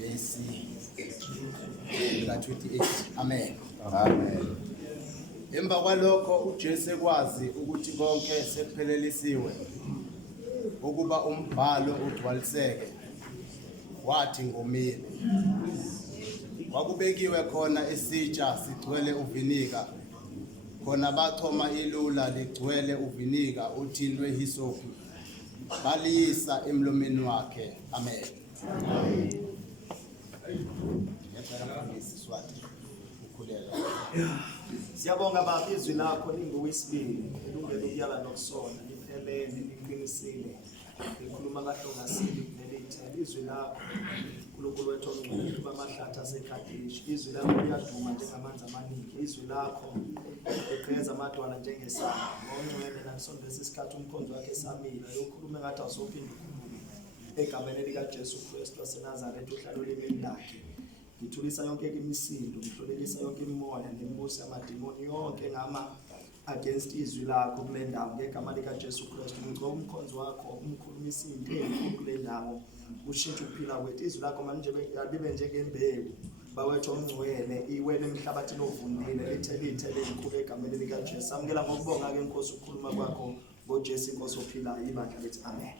verse ka-28. Amen. Amen. Emva kwalokho uJesu ekwazi ukuthi konke sekuphelelisiwe ukuba umbhalo ugcwaliseke, wathi ngomile. Kwakubekiwe khona isitsha sigcwele uvinika, khona bachoma ilula ligcwele uvinika uthini lwehisopu, baliyisa emlomeni wakhe. Amen. Siyabonga baba, izwi lakho lingokwesibili, elungele ukuyala nokusona, liphelele, liqinisile, likhuluma kahlongasile kunelithela. Izwi lakho uNkulunkulu wethu ongcwele likhuluma amahlathi aseKhadeshi. Izwi lakho liyaduma njengamanzi amaningi. Izwi lakho liqheza amadwala njengesamba. Ongcwele nakusondeza isikhathi umkhonzo wakhe esamila, yokhuluma engathi awusophinde ukhulume. Egameni likaJesu Kristu waseNazaretha uhlala olimini lakhe. Ngithulisa yonke imisindo, ngihlolelisa yonke imimoya nemibuso yamadimoni yonke engama against izwi lakho kule ndawo, ngegama likaJesu Kristu. Ngicela umkhonzo wakho umkhulumisa into enkulu kule ndawo, ushintshe ukuphila kwethu. Izwi lakho manje libe njengembewu bawethu ongcwele, iwele emhlabathini ovundile, lithele inkulu egameni likaJesu. Samukela ngokubonga ke Nkosi ukukhuluma kwakho ngoJesu Inkosi ophilayo, ibandla lethu. Amen.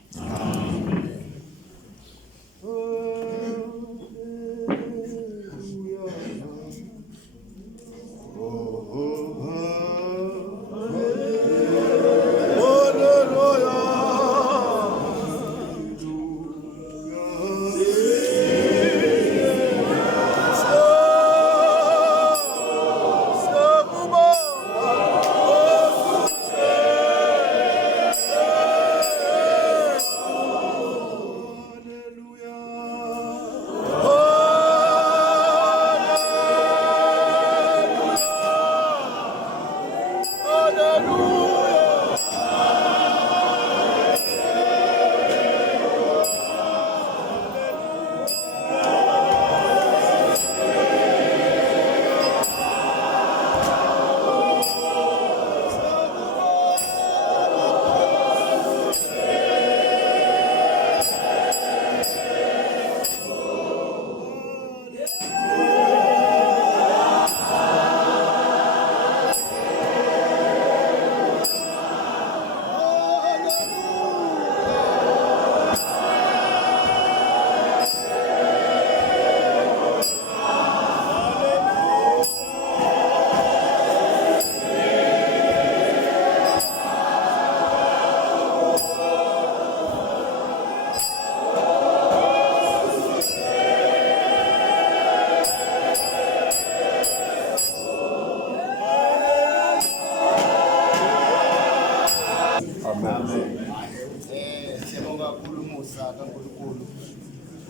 Siyabonga kakhulu umusa kaNkulunkulu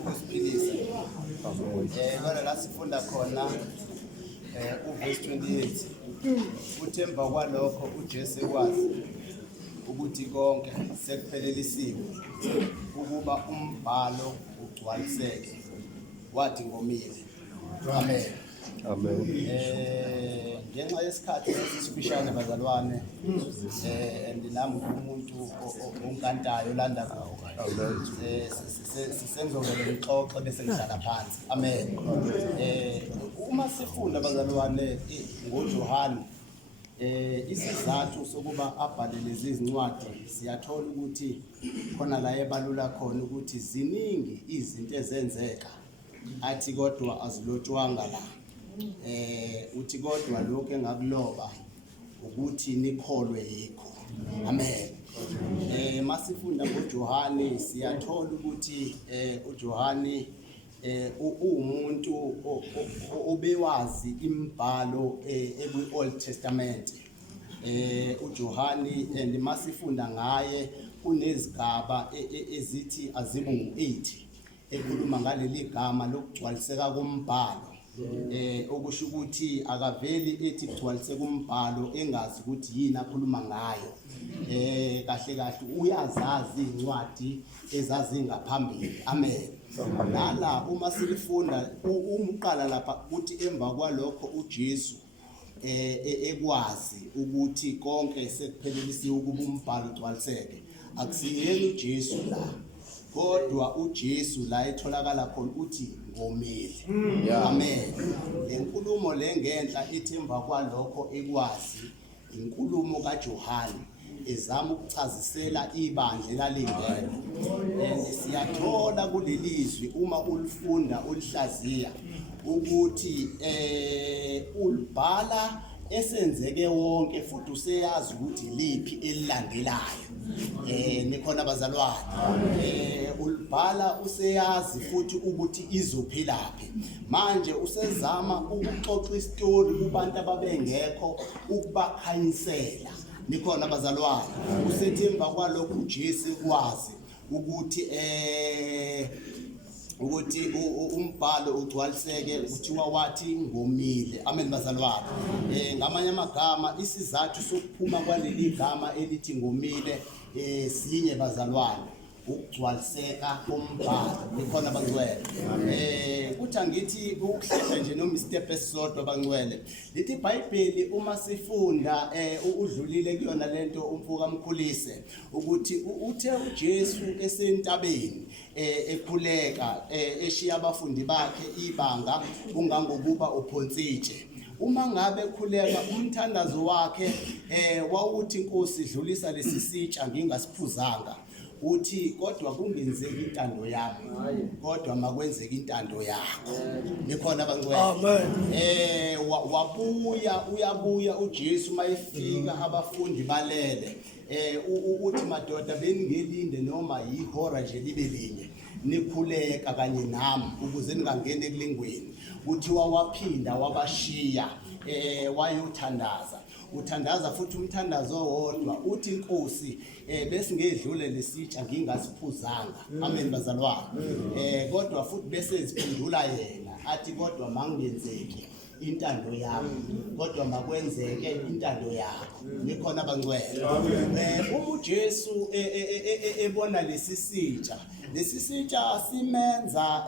ukusiphilisa. Kodwa la sifunda khona uverse 28 uthi emva kwalokho uJesu ekwazi ukuthi konke sekuphelelisiwe ukuba umbhalo ugcwaliseke, wathi ngomile. Amen. Amen. Ngenxa yesikhathi esifishane bazalwane, nami umuntu onkantayo landa kawo. Sisenzovele ngixoxe bese ngihlala phansi. Amen. Uma sifunda bazalwane ngoJohane, isizathu sokuba abhale lezi izincwadi siyathola ukuthi khona la ebalula khona ukuthi ziningi izinto ezenzeka athi kodwa azilotshwanga la. Uthi kodwa lokho engakuloba ukuthi nikholwe yikho. Amen. Masifunda ngoJohane siyathola ukuthi uJohane umuntu obewazi imibhalo ekwi-Old Testament. uJohane and masifunda ngaye kunezigaba ezithi azibu-8 ekhuluma ngaleli gama lokugcwaliseka kombhalo. Okusho ukuthi akaveli ethi kugcwaliseka umbhalo engazi ukuthi yini akhuluma ngayo. Kahle kahle uyazazi incwadi ezazingaphambili. Amen. Lala uma silifunda umqala lapha uthi emva kwalokho uJesu ekwazi ukuthi konke sekuphelelisiwe ukuba umbhalo ugcwaliseke. Akusiyena uJesu la, kodwa uJesu la etholakala khona uthi ngomile. Amen. Le nkulumo lengenhla ithemba kwalokho ekwazi inkulumo kaJohane ezama ukuchazisela ibandla lalingena. Siyathola kulelizwi uma ulifunda ulihlaziya ukuthi ulibhala esenzeke wonke futhi useyazi ukuthi liphi elilandelayo. Nikhona bazalwane. Ulibhala useyazi futhi ukuthi izophilaphi. Manje usezama ukuxoxa istory kubantu ababengekho ukubakhanyisela. Nikhona bazalwane. Usethemba kwalokho uJesu kwazi ukuthi umbhalo ugcwaliseke kuthiwa wathi ngomile. Amen bazalwane. Ngamanye amagama isizathu sokuphuma kwaleli gama elithi ngomile sinye bazalwane ukugcwaliseka kombhalo. Nikhona bangcwele. Kuthi angithi ukuhlela nje noma istep esisodwa bangcwele. Lithi iBhayibheli uma sifunda udlulile kuyona lento umfuka mkhulise ukuthi uthe uJesu esentabeni ekhuleka eshiya abafundi bakhe ibanga ungangokuba uphonsitshe. Uma ngabe khuleka umthandazo wakhe wawuthi Nkosi dlulisa lesi sitsha ngingasiphuzanga. Uthi kodwa kungenzeki intando yami kodwa makwenzeke intando yakho. Nikhona bangcwele. Amen. Uyabuya uJesu mayefika abafundi balele. Uthi madoda beningelinde noma yihora nje libe linye nikhuleka kanye nami ukuze ningangene ekulingweni. Kuthiwa waphinda wabashiya wayothandaza. Uthandaza futhi umthandazo wodwa uthi Nkosi bese ngedlule lesitsha ngingasiphuzanga. Amen bazalwane. Kodwa futhi bese eziphendula yena athi kodwa mangenzeki intando yami kodwa makwenzeke intando yakho. Nikhona bangcwele. uJesu ebona lesi sitsha simenza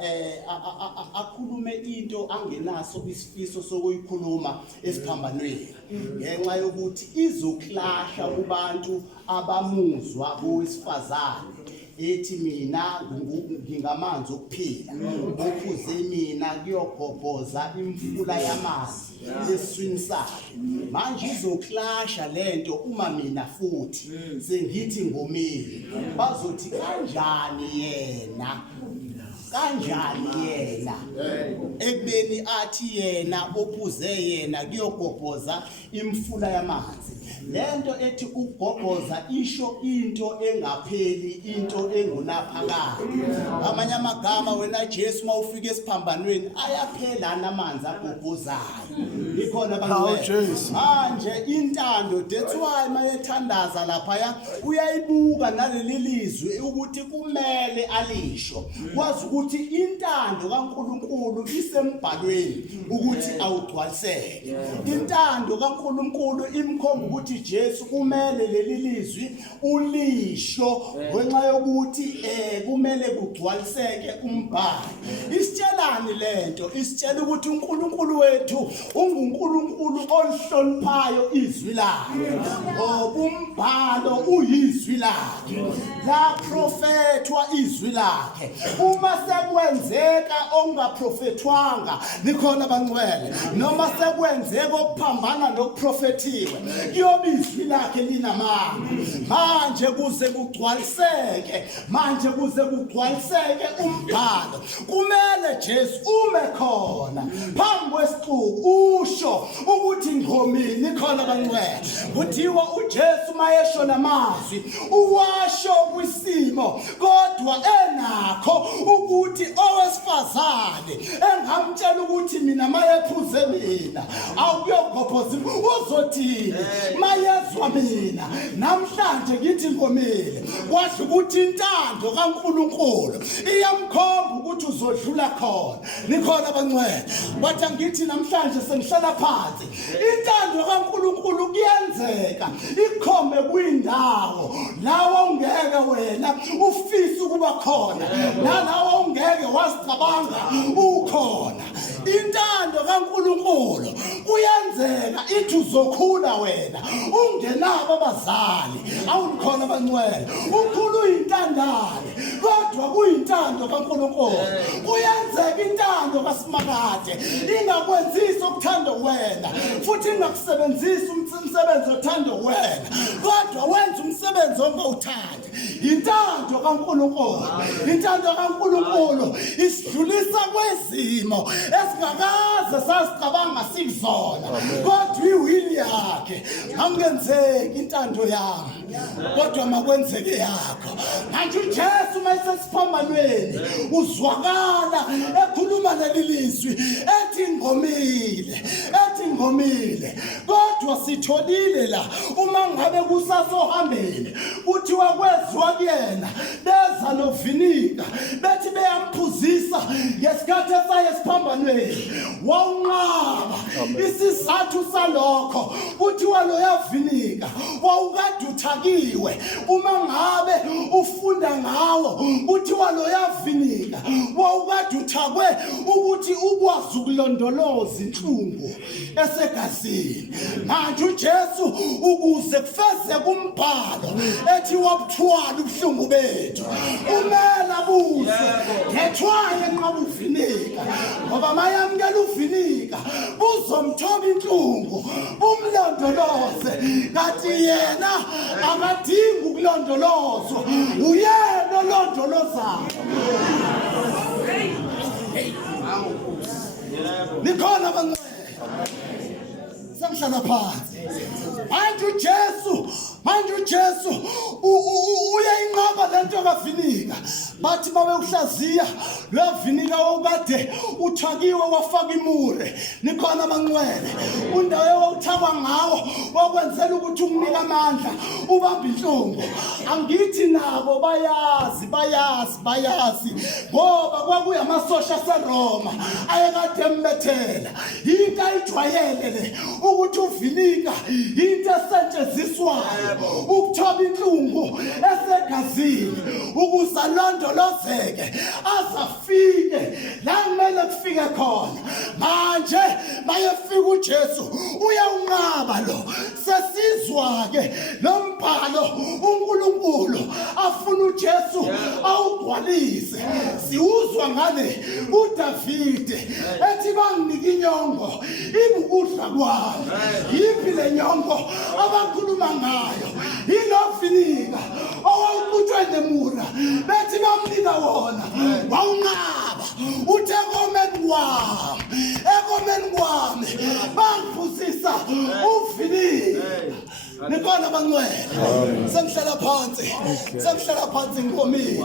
akhulume into angenaso isifiso sokuyikhuluma esiphambanweni ngenxa yokuthi izoklasha kubantu abamuzwa kowesifazane ethi mina ngingamanzi okuphila ukhuze mina kuyogobhoza imfula yamanzi leswini sakhe. Manje izoklasha lento uma mina futhi sengithi ngomile bazothi kanjani yena ekubeni athi yena ophuze yena kuyogobhoza imfula yamanzi. Lento ethi ukugobhoza isho into engapheli, into engunaphakade. Ngamanye amagama wena Jesu mawufika esiphambanweni ayaphela amanzi agobhozayo. Ikhona bangcwele. Manje intando that's why mayethandaza lapha uyayibuka naleli lizwi ukuthi kumele alisho. Kwazi ukuthi intando kaNkulunkulu isembhalweni ukuthi awugcwaliseke. Intando kaNkulunkulu imkhomba ukuthi Jesu kumele leli lizwi ulisho ngenxa yokuthi kumele kugcwaliseke umbhalo. Isitshelani lento? Isitshela ukuthi uNkulunkulu wethu unguNkulunkulu olihloniphayo izwi lakhe. Umbhalo uyizwi lakhe. La profetwa izwi lakhe. Uma sekwenzeka ongaprofetwanga nikhona bangcwele noma sekwenzeka okuphambana nokuprofetiwe kuyoba izwi lakhe linamanga. Manje kuze kugcwaliseke umbhalo kumele Jesu ume khona phambi kwesixuku usho ukuthi ngomini. Nikhona bangcwele. Kuthiwa uJesu mayesho namazwi uwasho kwisimo kodwa enakho ukuthi owesifazane engamtshela ukuthi mina mayephuze mina awukuyogobhoza uzothini mayezwa mina namhlanje ngithi ngomile. Kwathi ukuthi intando kaNkulunkulu iyamkhomba ukuthi uzodlula khona. Nikhona bangcwele. Bathi ngithi namhlanje sengihlala phansi intando kaNkulunkulu kuyenzeka ikhombe kwindawo lawo ungeke wena ufisa ukuba khona nalawo ungeke wasicabanga ukhona. Intando kaNkulunkulu kuyenzeka ithi uzokhula wena ungenabo abazali awukhona abangcwele ukhulu uyintandane kodwa kuyintando kaNkulunkulu kuyenzeka intando kaSimakade ingakwenzisi ukuthanda wena futhi ingakusebenzisi umsebenzi othanda wena kodwa wenza umsebenzi ongawuthandi intando kaNkulunkulu intando kaNkulunkulu isidlulisa kwezimo esingakaze sasicabanga sikuzona kodwa iwili yakhe angenzeki intando yami kodwa makwenzeke yakho manje uJesu mayesesiphambanweni uzwakala ekhuluma lelizwi ethi ngomile kodwa sitholile la uma ngabe kusasohambeni kuthiwa kwezwa kuyena beza novinika bethi beyamphuzisa ngesikhathi esaye esiphambanweni wawunqaba isizathu salokho kuthiwa lo yavinika wawukade uthakiwe uma ngabe ufunda ngawo kuthiwa lo yavinika wawukade uthakwe ukuthi ukwazi ukulondoloza inhlungu esegazini manje uJesu ukuze kufeze kumbhalo ethi wabuthwala ubuhlungu bethu umela buze ngethwaye nqaba uvinika ngoba mayamkela uvinika buzomthoba inhlungu umlondoloze kathi yena amadingi ukulondolozwa uyena olondolozayo nikhona abangcwele samhlala phansi manje uJesu uyayinqaba lento kavinika bathi babewuhlaziya lovinika okade uthakiwe wafaka imure nikhona abangcwele undawo wawuthakwa ngawo wakwenzela ukuthi umnika amandla ubamba inhlungu angithi nabo bayazi ngoba kwakuyamasosha aseRoma ayekade embethela into ayijwayele le ukuthi uvinika into esetshenziswayo ukuthoba inhlungu esegazini ukuzalondolozeke azafike la kumele kufike khona manje mayefika uJesu uyawunqaba lo sesizwa ke lombhalo uNkulunkulu afuna uJesu awugcwalise siuzwa ngale uDavide ethi banginika inyongo ibukudla kwami yiphi le nyongo abakhuluma ngayo ilovinika owawuqutshwe nemura bethi bamnika wona wawunqaba uthe ekomeni kwami bangiphuzisa uvinika nikhona abangcwele sengihlala phansi ngomile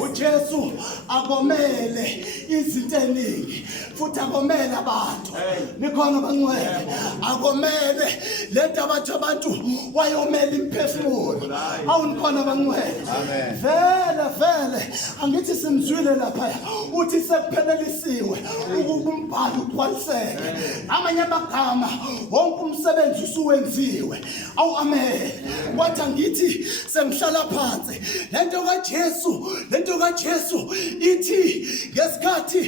uJesu akomele izinto eziningi futhi akomele abantu nikhona abangcwele akomele lento abantu wayomela imphefumulo awunikhona abangcwele vele angithi simzwile lapha uthi sekuphelelisiwe ukumbhalo ugcwaliseke amanye amagama wonke umsebenzi usuwenziwe awu amen wathi angithi sengihlala phansi lento kaJesu ithi ngesikhathi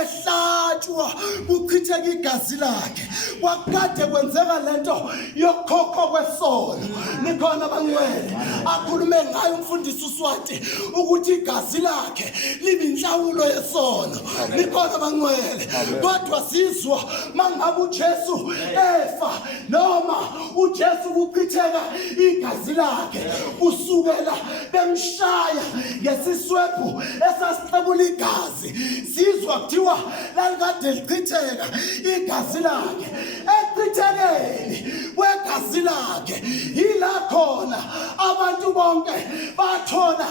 ehlatshwa kuchitheka igazi lakhe kwakade kwenzeka lento yokhokho kwesono nikhona abangcwele akhulume ngayo umfundisi uSwati ukuthi igazi lakhe libe inhlawulo yesono nikhona abangcwele kodwa sizwa mangabe uJesu efa noma uJesu kuchitheka igazi lakhe kusukela bemshaya ngesiswebhu esasixebula igazi sizwa kuthiwa lalikade lichitheka igazi lakhe echithekeni kwegazi lakhe ila khona abantu bonke bathola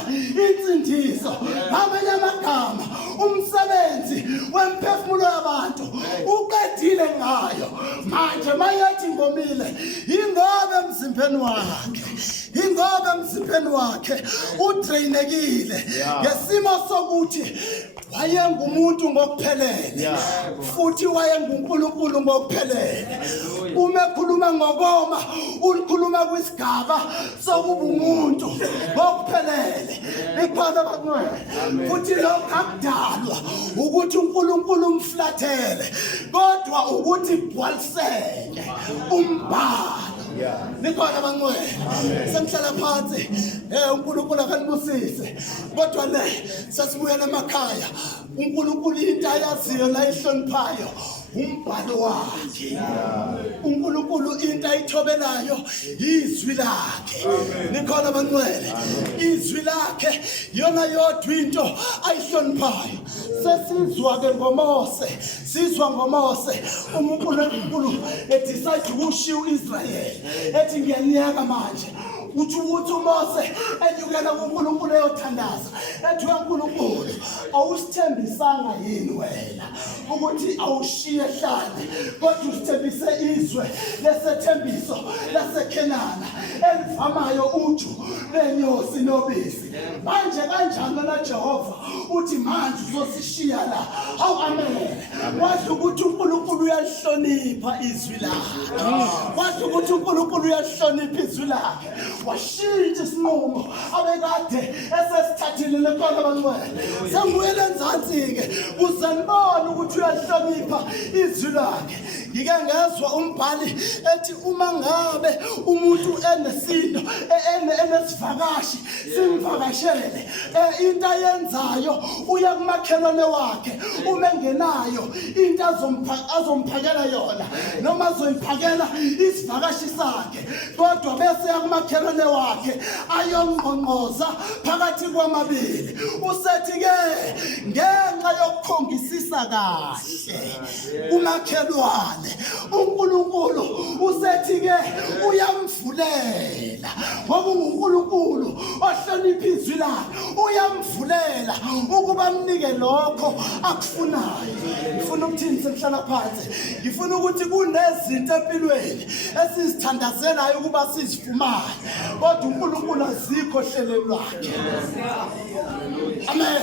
insindiso ngamanye amagama umsebenzi wemphefumulo yabantu uqedile ngayo manje mayethi ngomile ingobe emzimbeni wakhe ingoba emzimbeni wakhe udrainekile ngesimo sokuthi wayengumuntu ngokuphelele futhi wayenguNkulunkulu ngokuphelele. Uma ekhuluma ngokoma ulikhuluma kwisigaba sokuba umuntu ngokuphelele. Ikhona bakungcwele futhi lokho akudalwa ukuthi uNkulunkulu umflathele kodwa ukuthi igcwaliseke umbhalo. Nikhona bangcwele semhlala phansi uNkulunkulu akanibusise kodwa le sasibuyela emakhaya uNkulunkulu into ayaziyo la ihloniphayo umbhalo wakhe. uNkulunkulu into ayithobelayo izwi lakhe. Nikhona bangcwele izwi lakhe yona yodwa into ayihloniphayo. Sesizwa ke ngomose sizwa ngomose uNkulunkulu edecide ukushiya uIsrael ethi ngiyaniyeka manje uthi uMose enyukela kuNkulunkulu eyothandaza ethi uNkulunkulu awusithembisanga yini wena ukuthi awushiye ehlane kodwa usithembise izwe lesethembiso laseKhenana elivamayo uju lenyosi nobisi. Manje kanjani na Jehova uthi manje uzosishiya la? Awu amen. Wathi ukuthi uNkulunkulu uyalihlonipha izwi lakhe. Wathi ukuthi uNkulunkulu uyalihlonipha izwi lakhe. Washintsha isinqumo abekade esesithathile lekhona bangcwele. Sengibuyele enzansi ke uze nibone ukuthi uyalihlonipha izwi lakhe. Ngike ngezwa umbhali ethi uma ngabe umuntu enesindo enesivakashi simvakashele into ayenzayo uya kumakhelwane wakhe uma engenayo into azomphakela yona noma azoyiphakela isivakashi sakhe kodwa bese yakumakhelwane wakhe ayongqongqoza phakathi kwamabili. Usethi ke ngenxa yokukhombisisa kahle umakhelwane uNkulunkulu usethi ke uyamvulela ngoba uNkulunkulu ohlonipha izwi lakhe uyamvulela ukuba amnike lokho akufunayo. Ngifuna ukuthini semhlala phansi? Ngifuna ukuthi kunezinto empilweni esizithandazelayo ukuba sizifumane kodwa uNkulunkulu azikho hlelweni lwakhe. Amen.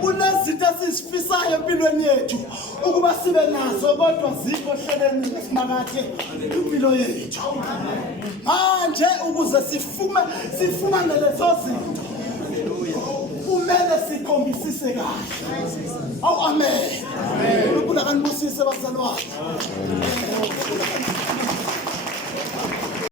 Kunezinto esizifisayo empilweni yethu ukuba sibe nazo kodwa zikho hlelweni lesimakade impilo yethu. Manje ukuze sifumane lezo zinto kumele sikhombisise kahle. Awu amen. uNkulunkulu akanibusise bazalwane.